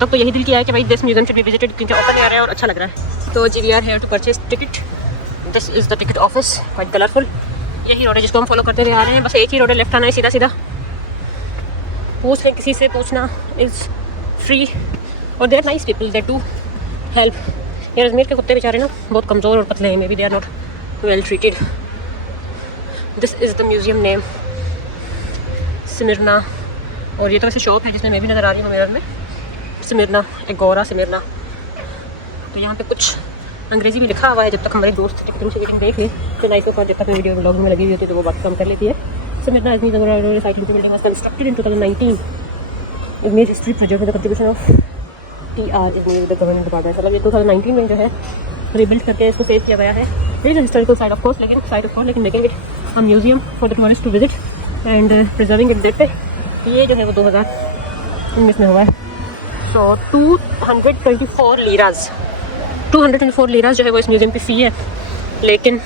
तो यही दिल किया है कि भाई this museum should be visited, क्योंकि ऑफर आ रहा है और अच्छा लग रहा है। तो जी we are here to purchase ticket. This is the ticket office, quite colourful. यही रोड है जिसको हम फॉलो करते हुए आ रहे हैं, बस एक ही रोड है, लेफ्ट आना है सीधा सीधा। पूछ लें, किसी से पूछना इज़ फ्री और they are nice people, they do help. यार अजमेर के कुत्ते बेचारे ना बहुत कमज़ोर और पतले हैं, may be they are not well treated. This is the museum name Smyrna, और ये तो वैसे शॉप है जिसमें मैं भी नज़र आ रही हूँ मिरर में, सिमिरना एगोरा सिमिरना। तो यहाँ पे कुछ अंग्रेज़ी भी लिखा हुआ है। जब तक हमारे दोस्त टिकट से वेटिंग देख ले तो नाइट को जब तक मैं वीडियो ब्लॉगिंग में लगी हुई होती है तो वो बात काम कर लेती है। Smyrna Izmir recycling building was constructed in 2019। Izmir history project with the contribution of TR Izmir the government department. मतलब ये 2019 में जो है रिबिल्ड करके इसको सेव किया गया है। It is historical site of course, लेकिन making it a museum for the tourist to visit and preserving it that way. ये जो है वो 2019 में हुआ है। सो 224 लीराज जो है वो इस म्यूजियम की फ़ी है, लेकिन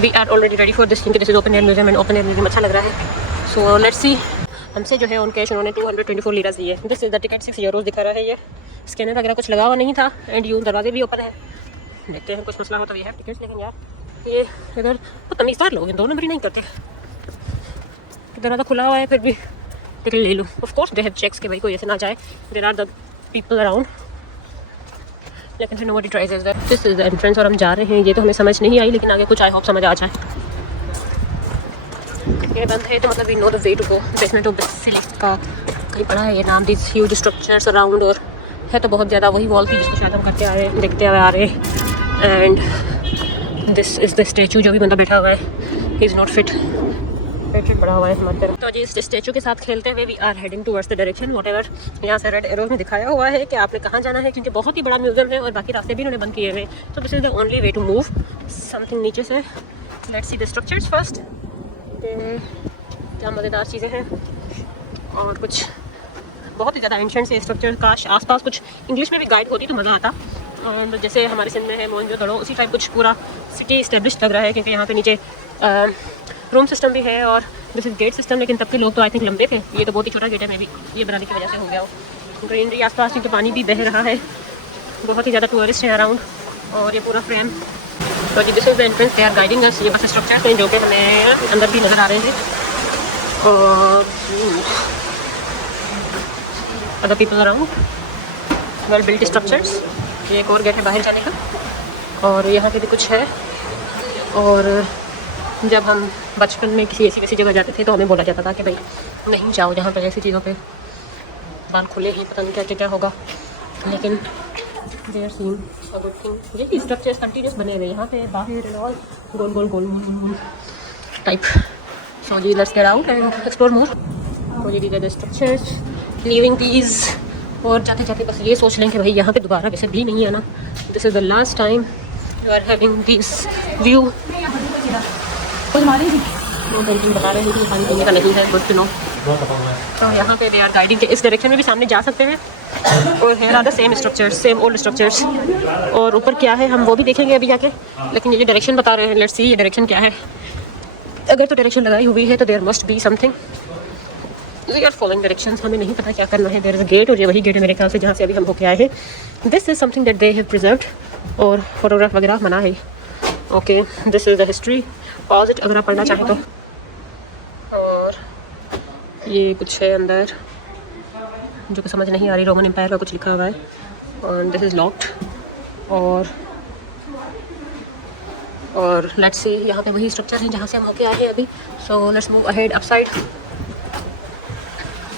we are already ready for this, क्योंकि this is open air museum and open air museum अच्छा लग रहा है। So let's see. हमसे जो है ऑन कैश उन्होंने 224 लीराज दी है। This is the ticket, 6 euros दिखा रहा है। ये स्कैनर वगैरह कुछ लगा हुआ नहीं था एंड यूँ दरवाजे भी ओपन है। देखते हैं कुछ मसला हो तो वी हैव टिकट्स। लेकिन यार ये इधर तो तमीज़दार लोग हैं, 2 नंबर ही नहीं करते। दरवाज़ा खुला हुआ है फिर भी टिकट ले लूँ। Of course they have checks कि भाई कोई ऐसे ना जाए, there are the people around, लेकिन फिर nobody tries is that. This is the entrance और हम जा रहे हैं। ये तो हमें समझ नहीं आई, लेकिन आगे कुछ आई होप समझ आ जाए। ये बंद है तो मतलब we know the way to go. Basement of basilica कहीं पड़ा है ये नाम। दिस ह्यूज स्ट्रक्चर्स अराउंड, और है तो बहुत ज़्यादा वही वॉल थी जिसको शायद हम करते आ रहे हैं, देखते हुए आ रहे हैं। And this is the statue, जो भी बंदा बैठा हुआ है ही इज़ नॉट फिट, पेट बड़ा हुआ है हमारी तरफ। तो जी इस स्टैचू के साथ खेलते हुए we are heading towards the direction whatever यहाँ से रेड एरोज में दिखाया हुआ है कि आपने कहाँ जाना है, क्योंकि बहुत ही बड़ा म्यूजियम है और बाकी रास्ते भी उन्होंने बंद किए हुए हैं। तो this is the only way to move. Something नीचे से let's see the structures first. क्या मज़ेदार चीज़ें हैं और कुछ बहुत ही ज़्यादा एंशिएंट से स्ट्रक्चर। काश आसपास कुछ इंग्लिश में भी गाइड होती तो मज़ा आता। और जैसे हमारे सिंध में है मोहनजोदड़ो, उसी टाइप कुछ पूरा सिटी इस्टेब्लिश लग रहा है, क्योंकि यहाँ पे नीचे रूम सिस्टम भी है और दिस इज गेट सिस्टम। लेकिन तब के लोग तो आई थिंक लंबे थे, ये तो बहुत ही छोटा गेट है, मे भी ये बनाने की वजह से हो गया हो। ग्रीनरी आसपास क्योंकि पानी भी बह रहा है, बहुत ही ज़्यादा टूरिस्ट हैं अराउंड, और ये पूरा फ्रेम। तो जी this is the entrance, they are guiding us. ये बस स्ट्रक्चर्स हैं जो कि हमें अंदर भी नज़र आ रहे हैं, और other people around, well built structures. ये एक और गेट है बाहर जाने का, और यहाँ पे भी कुछ है। और जब हम बचपन में किसी ऐसी वैसी जगह जाते थे तो हमें बोला जाता था कि भाई नहीं जाओ जहाँ पर ऐसी चीज़ों पे बाल खुले ही, पता नहीं क्या क्या होगा। लेकिन there seem a good thing. ये स्ट्रक्चर्स कंटिन्यूस बने हुए यहाँ पे बाहर एंड ऑल, गोल गोल गोल गोल टाइप। सो जी let's get out and explore more. तो ये द स्ट्रक्चर्स लीविंग दीज, और जाते जाते बस ये सोच लें कि भाई यहाँ पे दोबारा वैसे भी नहीं आना। This is the last time you are having this view. Painting बता रहे हैं कि पानी पीने का नहीं है, गुड टू नो। तो यहाँ पे दे आर गाइडिंग के इस डायरेक्शन में भी सामने जा सकते हैं, और here are the same structures, same old structures. और ऊपर क्या है हम वो भी देखेंगे अभी जाके, लेकिन ये जो डायरेक्शन बता रहे हैं लेट्स सी ये डायरेक्शन क्या है। अगर तो डायरेक्शन लगाई हुई है तो there must be something. We are following directions, हमें नहीं पता क्या करना है। देयर इज अ गेट, और ये वही गेट है मेरे ख्याल से जहाँ से अभी हम होके आए हैं। This is something that they have preserved, और फोटोग्राफ वगैरह मना है। Okay this is the history, pause it अगर आप पढ़ना चाहें तो। और ये कुछ है अंदर जो कि समझ नहीं आ रही, रोमन एम्पायर का कुछ लिखा हुआ है, और दिस इज़ लॉक्ड। और लेट्स सी यहाँ पे वही स्ट्रक्चर हैं जहाँ से हम होके आए हैं अभी। So let's move ahead upside.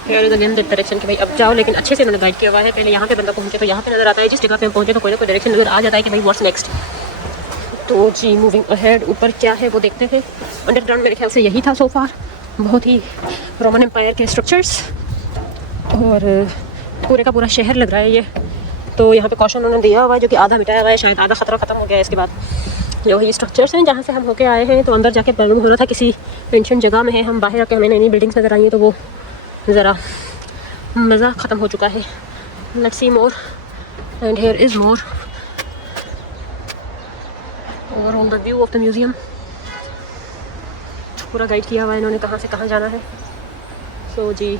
Here is again the direction कि भाई अब जाओ, लेकिन अच्छे से उन्होंने गाइड किया हुआ है। पहले यहाँ पे बंदा पहुँचे तो यहाँ पे नज़र आता है, जिस जगह पे हम पहुँचे तो कोई ना कोई डायरेक्शन नज़र आ जाता है कि भाई व्हाट्स नेक्स्ट। तो जी मूविंग अहेड, ऊपर क्या है वो देखते हैं। अंडरग्राउंड मेरे ख्याल से यही था सो फार, बहुत ही रोमन एम्पायर के स्ट्रक्चर्स, और पूरे का पूरा शहर लग रहा है ये। तो यहाँ पे कॉशन उन्होंने दिया हुआ है जो कि आधा मिटाया हुआ है, शायद आधा खतरा ख़त्म हो गया है इसके बाद। जो ये स्ट्रक्चर्स हैं जहाँ से हम होके आए हैं, तो अंदर जाके मालूम हो रहा था किसी एंशिएंट जगह में है। हम बाहर आके हमें नई नई बिल्डिंग्स नज़र आई हैं, तो वो ज़रा मज़ा ख़त्म हो चुका है। Let's see more and here is more. Overall the view of the museum पूरा गाइड किया हुआ है इन्होंने कहाँ से कहाँ जाना है। सो जी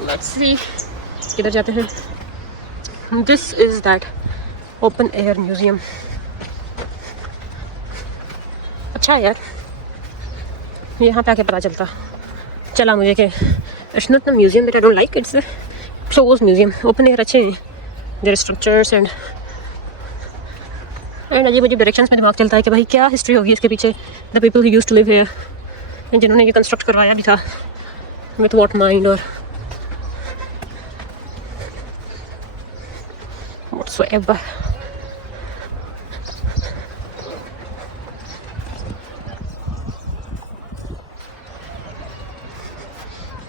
लेट्स सी किधर जाते हैं। This is that open air museum. अच्छा है यार, यहाँ पे आके पता चला मुझे कि it's not the museum that I don't like, it's close museum. Open air अच्छे हैं, देयर स्ट्रक्चर्स एंड अजीब अजीब डायरेक्शंस में दिमाग चलता है कि भाई क्या हिस्ट्री होगी इसके पीछे, the people who used to live here, जिन्होंने ये कंस्ट्रक्ट करवाया भी था, विथ व्हाट माइंड और whatsoever.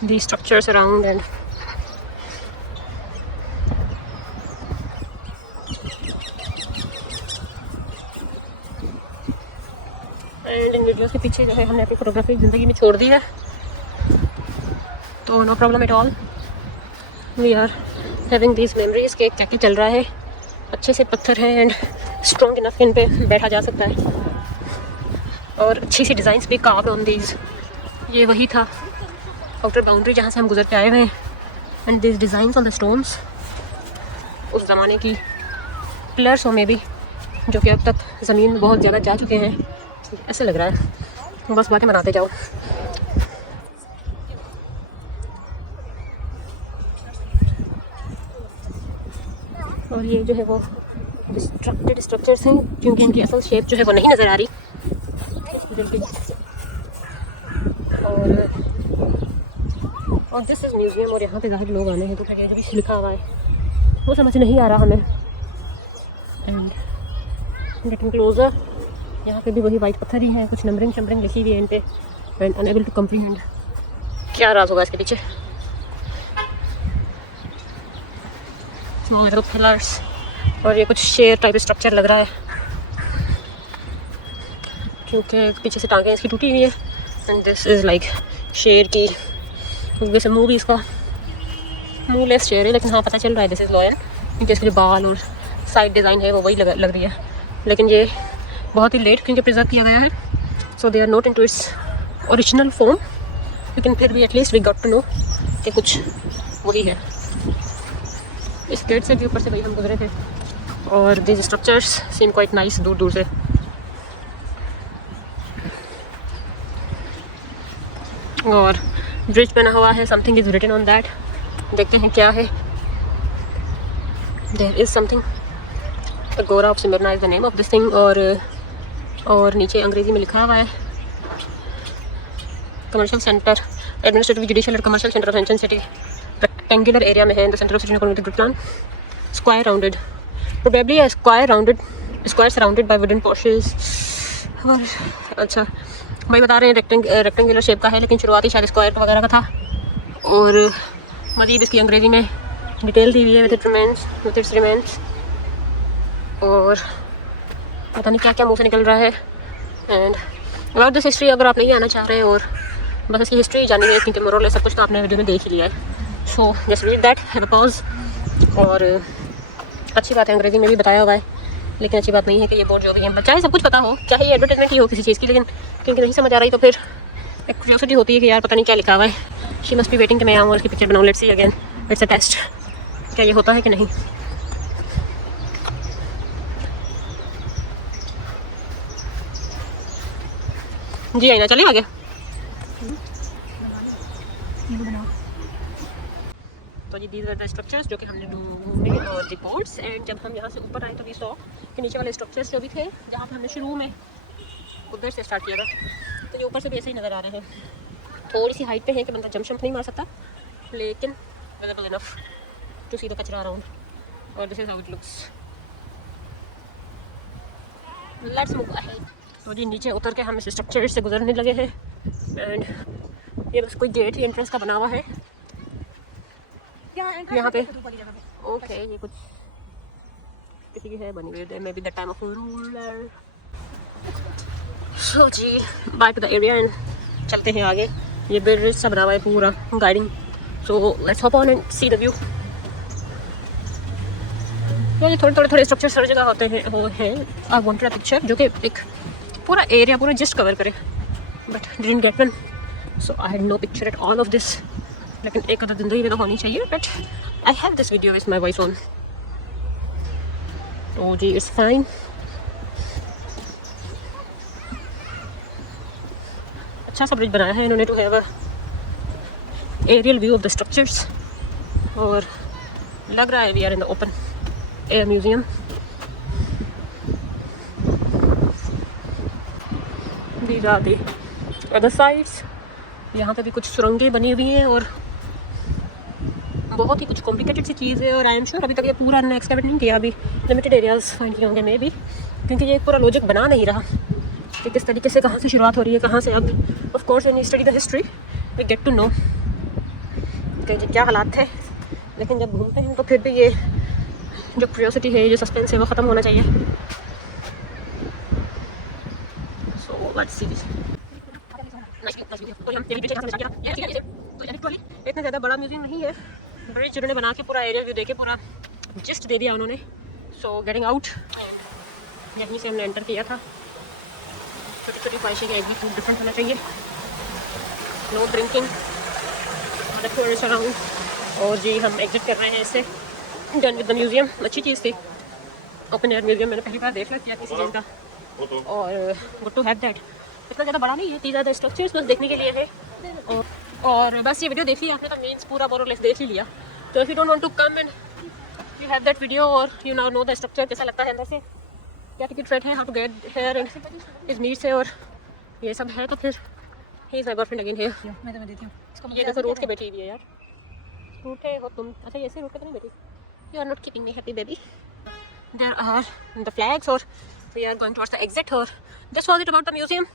These structures around and इन वीडियोस के पीछे जो है हमने अपनी फोटोग्राफी ज़िंदगी में छोड़ दी है, तो no problem at all, we are having these memories के क्या चल रहा है। अच्छे से पत्थर हैं एंड स्ट्रॉन्ग इनफ इन पे बैठा जा सकता है, और अच्छी सी डिज़ाइंस भी कार्व्ड ऑन दीज। ये वही था आउटर बाउंड्री जहाँ से हम गुजर के आए हुए हैं, and this designs on the stones उस ज़माने की पिलर्स में भी, जो कि अब तक ज़मीन में बहुत ज़्यादा जा चुके हैं, ऐसे लग रहा है। बस बातें बनाते जाओ। और ये जो है वो डिस्ट्रक्टेड स्ट्रक्चर्स हैं, क्योंकि इनकी असल शेप जो है वो नहीं नज़र आ रही। और दिस इज़ म्यूज़ियम, और यहाँ पे ज़ाहिर लोग आने हैं, तो क्या जो भी लिखा हुआ है वो समझ नहीं आ रहा हमें। एंड गेटिंग क्लोजर, यहाँ पे भी वही वाइट पत्थर ही है, कुछ नंबरिंग शंबरिंग लिखी हुई है इन पे, एंड अनएबल टू कम्प्रीहेंड क्या राज होगा इसके पीछे। स्मॉल लिटिल पिलर्स, और ये कुछ शेर टाइप स्ट्रक्चर लग रहा है, क्योंकि पीछे से टांगें इसकी टूटी हुई है। And this is like share की, वैसे मुँह भी इसका मुँहलेस शेर है, लेकिन हाँ पता चल रहा है दिस इज़ लॉयन, क्योंकि इसके जो बाल और साइड डिज़ाइन है वो वही लग रही है। लेकिन ये बहुत ही लेट क्योंकि प्रिजर्व किया गया है, so they are not in to its original form, लेकिन फिर भी at least we got to know कि कुछ वही है। इस गेट से भी ऊपर से भाई हम गुजरे थे, और this structures seem quite nice दूर दूर से। और ब्रिज बना हुआ है, something is written on that, देखते हैं क्या है। There is something, agora of Smyrna is the name of this thing, और नीचे अंग्रेज़ी में लिखा हुआ है कमर्शियल सेंटर, एडमिनिस्ट्रेटिव जुडिशियल और commercial centre of ancient city, rectangular area में है, in the centre of city according to group plan, square rounded, probably a square surrounded by wooden porches. और अच्छा भाई बता रहे हैं रेक्टेंगुलर शेप का है, लेकिन शुरुआती शायद स्क्वायर वगैरह का था। और मज़ीद इसकी अंग्रेज़ी में डिटेल दी हुई है विद इट्स रिमेन्स, और पता नहीं क्या क्या मुँह से निकल रहा है। एंड अबाउट दिस हिस्ट्री, अगर आप नहीं आना चाह रहे हैं और बस इसकी हिस्ट्री जाननी है, क्योंकि मोरल सब कुछ तो आपने वीडियो में देख ही लिया है, so just read that, have a pause. और अच्छी बात है अंग्रेज़ी में भी बताया हुआ है, लेकिन अच्छी बात नहीं है कि ये बोर्ड जो भी है, चाहे सब कुछ पता हो, चाहे ये एडवर्टाइजमेंट ही हो किसी चीज़ की, लेकिन क्योंकि नहीं समझ आ रही तो फिर एक क्यूरियोसिटी होती है कि यार पता नहीं क्या लिखा हुआ है। शी मस्ट बी वेटिंग कि मैं आऊँ और इसकी पिक्चर बनाऊँ। Let's see again, it's a test, क्या ये होता है कि नहीं। जी आईना चले आगे। तो जी दीज आर द स्ट्रक्चर्स जो कि हमने ढूंढे और रिपोर्ट्स। एंड जब हम यहाँ से ऊपर आए तो वी सॉ कि नीचे वाले स्ट्रक्चर्स जो भी थे, जहाँ पे हमने शुरू में उधर से स्टार्ट किया था, तो ये ऊपर से भी ऐसे ही नज़र आ रहे हैं। थोड़ी सी हाइट पे है कि बंदा जंप शंप नहीं मार सकता, लेकिन visible enough to see the kachra around. और this is how it looks. Let's move ahead. तो जी नीचे उतर के हम इस स्ट्रक्चर से गुजरने लगे हैं। एंड ये बस कोई गेट ही एंट्रेंस का बना हुआ है यहाँ पे। ओके, ये कुछ किसी की है बनी हुई, may be the time of ruler. So जी back to the area and चलते हैं आगे। ये ब्रिज सा बना हुआ है पूरा guiding, so let's hop on and see the view. तो ये थोड़े स्ट्रक्चर हर जगह होते हैं वो हैं। आई वांटेड अ पिक्चर जो कि एक पूरा एरिया पूरा जस्ट कवर करे, but didn't get one, so I had no picture at all of this. लेकिन एक आधा जिंदगी में तो होनी चाहिए, but I have this video with my voice on. तो जी इट्स फाइन। अच्छा सा ब्रिज बनाया है इन्होंने to have a aerial view of the structures, और लग रहा है we are in the open air museum. These are the other sides. यहाँ पे भी कुछ सुरंगें बनी हुई हैं और बहुत ही कुछ कॉम्प्लिकेटेड सी चीज़ है, और आई एम श्योर अभी तक ये पूरा एक्सकैवेट नहीं किया, अभी लिमिटेड एरियाज फाइंड किए होंगे मे भी, क्योंकि ये पूरा लॉजिक बना नहीं रहा कि किस तरीके से कहाँ से शुरुआत हो रही है, कहाँ से अब। Of course when you study the history we get to know कि ये क्या हालात थे, लेकिन जब घूमते हैं तो फिर भी ये जो क्यूरियोसिटी है, जो सस्पेंस है, वो ख़त्म होना चाहिए। सो लेट्स सी दिस। इतना ज़्यादा बड़ा म्यूजियम नहीं है, ब्रिज जिन्होंने बना के पूरा एरिया व्यू देके पूरा जिस्ट दे दिया उन्होंने। सो गेटिंग आउट, यहीं से हमने एंटर किया था। छोटी छोटी ख्वाहिशें कि एवरी फूड डिफरेंट होना चाहिए, नो ड्रिंकिंग अराउंड। और जी हम एग्जिट कर रहे हैं इससे। Done with the museum. अच्छी चीज़ थी, ओपन एयर म्यूजियम मैंने पहली बार देखा किया किसी चीज़ का, और गुड टू हैव दैट। इतना ज़्यादा बड़ा नहीं है, 30 ज़्यादा स्ट्रक्चर्स बस देखने के लिए है। और बस ये वीडियो देख लिया आपने तो मीन्स पूरा मोर और लेस देख ही लिया। तो if you don't want to come and you have that video और you now know the structure कैसा लगता है अंदर से, क्या टिकट रेट है, how to get here and Izmir से, और ये सब है, तो फिर he is my boyfriend again है। मैं तुम्हें देती हूँ। ये देखो रोड के बैठी हुई है यार, रूट है हो तुम। अच्छा ऐसे रूट पे तो नहीं बैठी। You are not keeping me happy baby. There are the flags और we are going towards the exit, और this was it about the museum.